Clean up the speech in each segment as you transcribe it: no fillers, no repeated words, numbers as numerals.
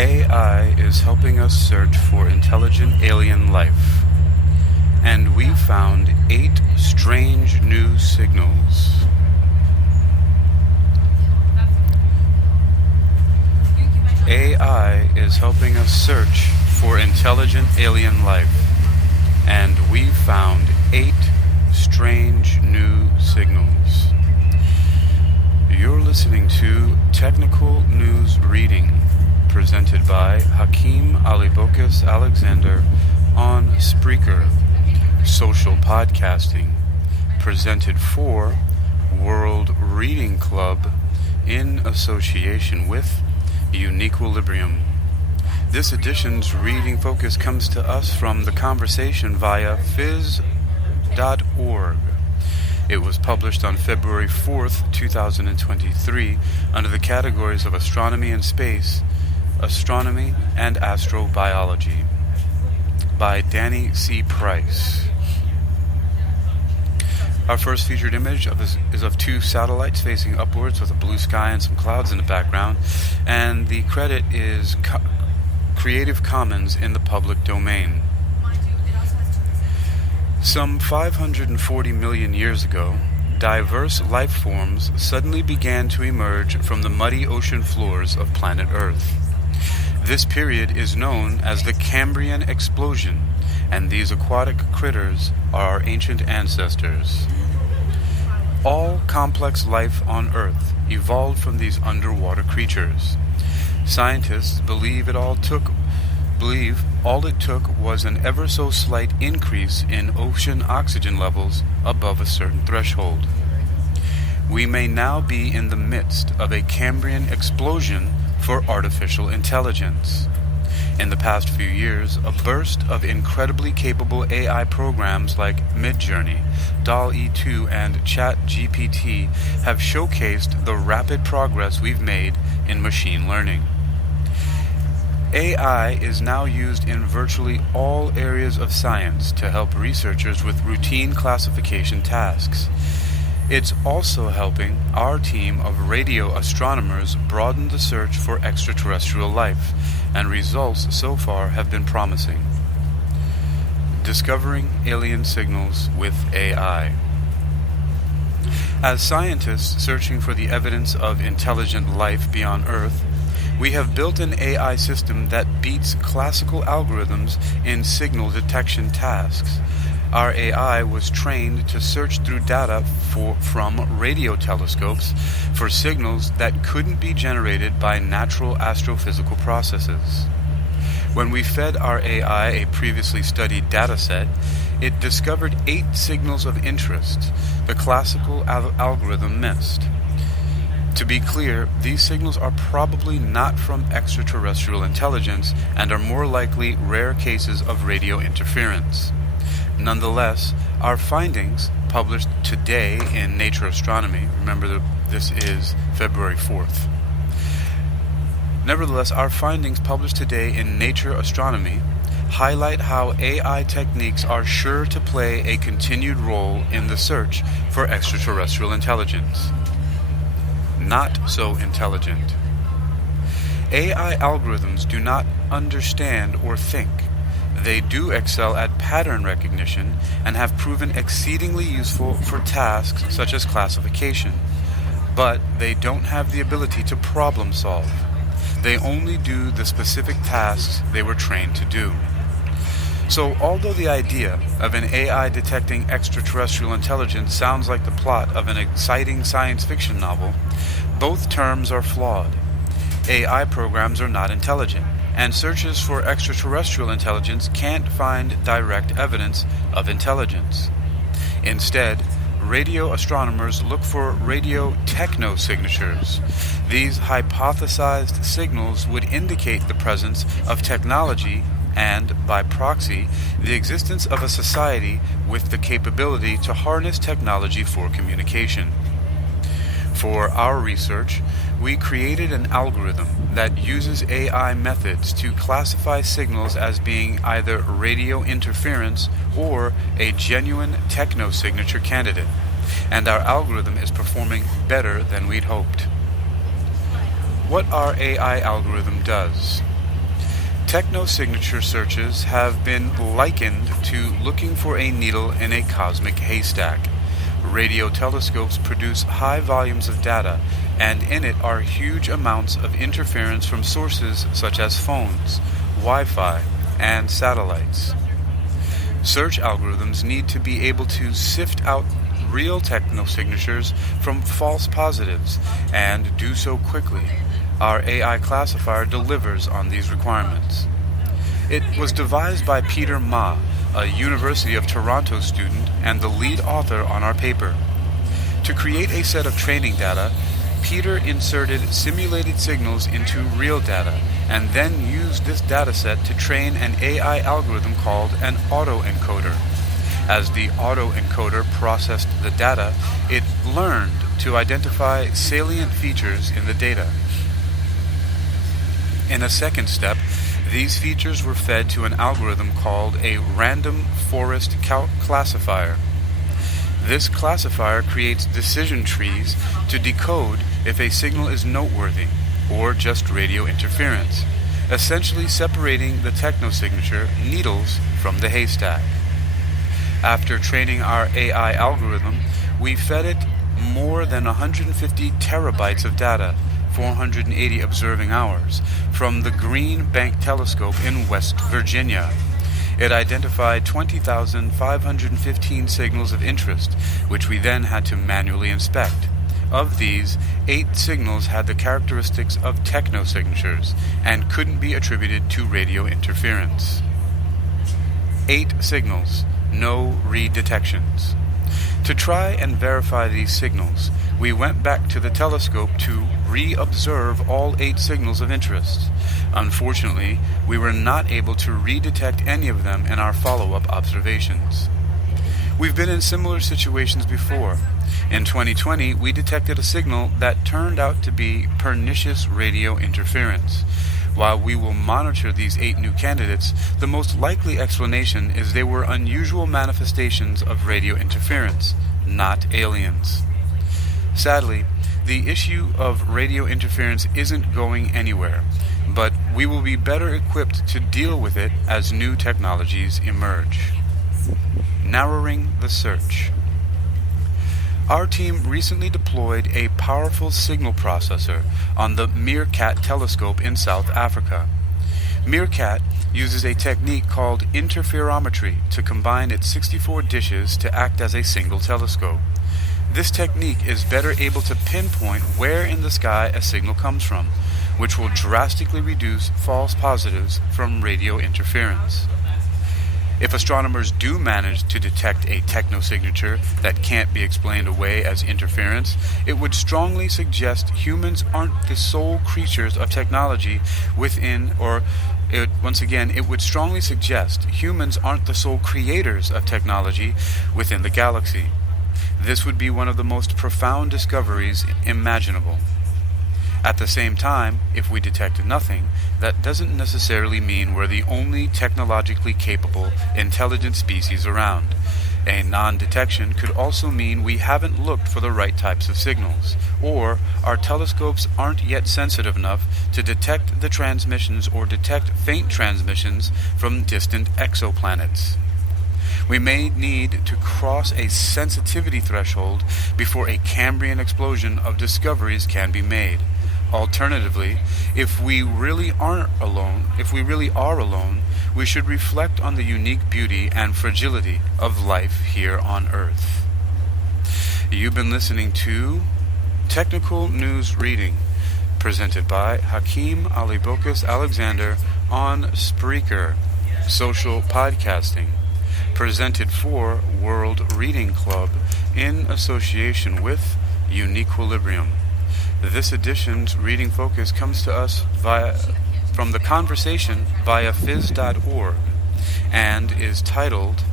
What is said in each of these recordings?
AI is helping us search for intelligent alien life, and we found 8 strange new signals. AI is helping us search for intelligent alien life, and we found 8 strange new signals. You're listening to Technical News Reading, presented by Hakeem Alibokis Alexander on Spreaker, social podcasting, presented for World Reading Club in association with UniquilibriuM. This edition's reading focus comes to us from The Conversation via phys.org. It was published on February 4th, 2023, under the categories of Astronomy and Space, Astronomy, and Astrobiology, by Danny C. Price. Our first featured image is of 2 satellites facing upwards with a blue sky and some clouds in the background, and the credit is Creative Commons in the public domain. Some 540 million years ago, diverse life forms suddenly began to emerge from the muddy ocean floors of planet Earth. This period is known as the Cambrian Explosion, and these aquatic critters are our ancient ancestors. All complex life on Earth evolved from these underwater creatures. Scientists believe all it took was an ever so slight increase in ocean oxygen levels above a certain threshold. We may now be in the midst of a Cambrian explosion for artificial intelligence. In the past few years, a burst of incredibly capable AI programs like Midjourney, DALL-E 2, and ChatGPT have showcased the rapid progress we've made in machine learning. AI is now used in virtually all areas of science to help researchers with routine classification tasks. It's also helping our team of radio astronomers broaden the search for extraterrestrial life, and results so far have been promising. Discovering alien signals with AI. As scientists searching for the evidence of intelligent life beyond Earth, we have built an AI system that beats classical algorithms in signal detection tasks. Our AI was trained to search through data from radio telescopes for signals that couldn't be generated by natural astrophysical processes. When we fed our AI a previously studied dataset, it discovered 8 signals of interest the classical algorithm missed. To be clear, these signals are probably not from extraterrestrial intelligence and are more likely rare cases of radio interference. Nonetheless, our findings, published today in Nature Astronomy, remember this is February 4th. Nevertheless, our findings published today in Nature Astronomy highlight how AI techniques are sure to play a continued role in the search for extraterrestrial intelligence. Not so intelligent. AI algorithms do not understand or think. They do excel at pattern recognition and have proven exceedingly useful for tasks such as classification. But they don't have the ability to problem solve. They only do the specific tasks they were trained to do. So, although the idea of an AI detecting extraterrestrial intelligence sounds like the plot of an exciting science fiction novel, both terms are flawed. AI programs are not intelligent, and searches for extraterrestrial intelligence can't find direct evidence of intelligence. Instead, radio astronomers look for radio techno-signatures. These hypothesized signals would indicate the presence of technology and, by proxy, the existence of a society with the capability to harness technology for communication. For our research, we created an algorithm that uses AI methods to classify signals as being either radio interference or a genuine techno-signature candidate, and our algorithm is performing better than we'd hoped. What our AI algorithm does. Technosignature searches have been likened to looking for a needle in a cosmic haystack. Radio telescopes produce high volumes of data, and in it are huge amounts of interference from sources such as phones, Wi-Fi, and satellites. Search algorithms need to be able to sift out real technosignatures from false positives, and do so quickly. Our AI classifier delivers on these requirements. It was devised by Peter Ma, a University of Toronto student and the lead author on our paper. To create a set of training data, Peter inserted simulated signals into real data and then used this dataset to train an AI algorithm called an autoencoder. As the autoencoder processed the data, it learned to identify salient features in the data. In a second step, these features were fed to an algorithm called a random forest classifier. This classifier creates decision trees to decode if a signal is noteworthy or just radio interference, essentially separating the technosignature needles from the haystack. After training our AI algorithm, we fed it more than 150 terabytes of data, 480 observing hours, from the Green Bank Telescope in West Virginia. It identified 20,515 signals of interest, which we then had to manually inspect. Of these, 8 signals had the characteristics of technosignatures and couldn't be attributed to radio interference. 8 signals, no read detections. To try and verify these signals, we went back to the telescope to re-observe all 8 signals of interest. Unfortunately, we were not able to redetect any of them in our follow-up observations. We've been in similar situations before. In 2020, we detected a signal that turned out to be pernicious radio interference. While we will monitor these 8 new candidates, the most likely explanation is they were unusual manifestations of radio interference, not aliens. Sadly, the issue of radio interference isn't going anywhere, but we will be better equipped to deal with it as new technologies emerge. Narrowing the search. Our team recently deployed a powerful signal processor on the Meerkat telescope in South Africa. Meerkat uses a technique called interferometry to combine its 64 dishes to act as a single telescope. This technique is better able to pinpoint where in the sky a signal comes from, which will drastically reduce false positives from radio interference. If astronomers do manage to detect a technosignature that can't be explained away as interference, it would strongly suggest humans aren't the sole creatures of technology within, it would strongly suggest humans aren't the sole creators of technology within the galaxy. This would be one of the most profound discoveries imaginable. At the same time, if we detect nothing, that doesn't necessarily mean we're the only technologically capable, intelligent species around. A non-detection could also mean we haven't looked for the right types of signals, or our telescopes aren't yet sensitive enough to detect the transmissions or detect faint transmissions from distant exoplanets. We may need to cross a sensitivity threshold before a Cambrian explosion of discoveries can be made. Alternatively, if we really are alone, we should reflect on the unique beauty and fragility of life here on Earth. You've been listening to Technical News Reading, presented by Hakeem Alibokas Alexander on Spreaker, social podcasting, presented for World Reading Club in association with UniquilibriuM. This edition's reading focus comes to us from the conversation via phys.org and is titled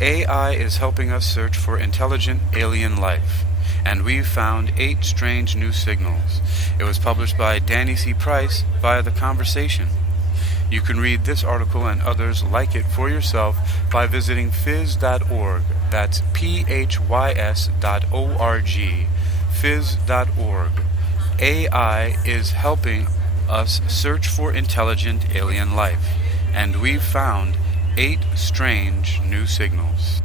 AI is Helping Us Search for Intelligent Alien Life, and we've found 8 strange new signals. It was published by Danny C. Price via the conversation. You can read this article and others like it for yourself by visiting phys.org. That's phys.org. phys.org. AI is helping us search for intelligent alien life, and we've found 8 strange new signals.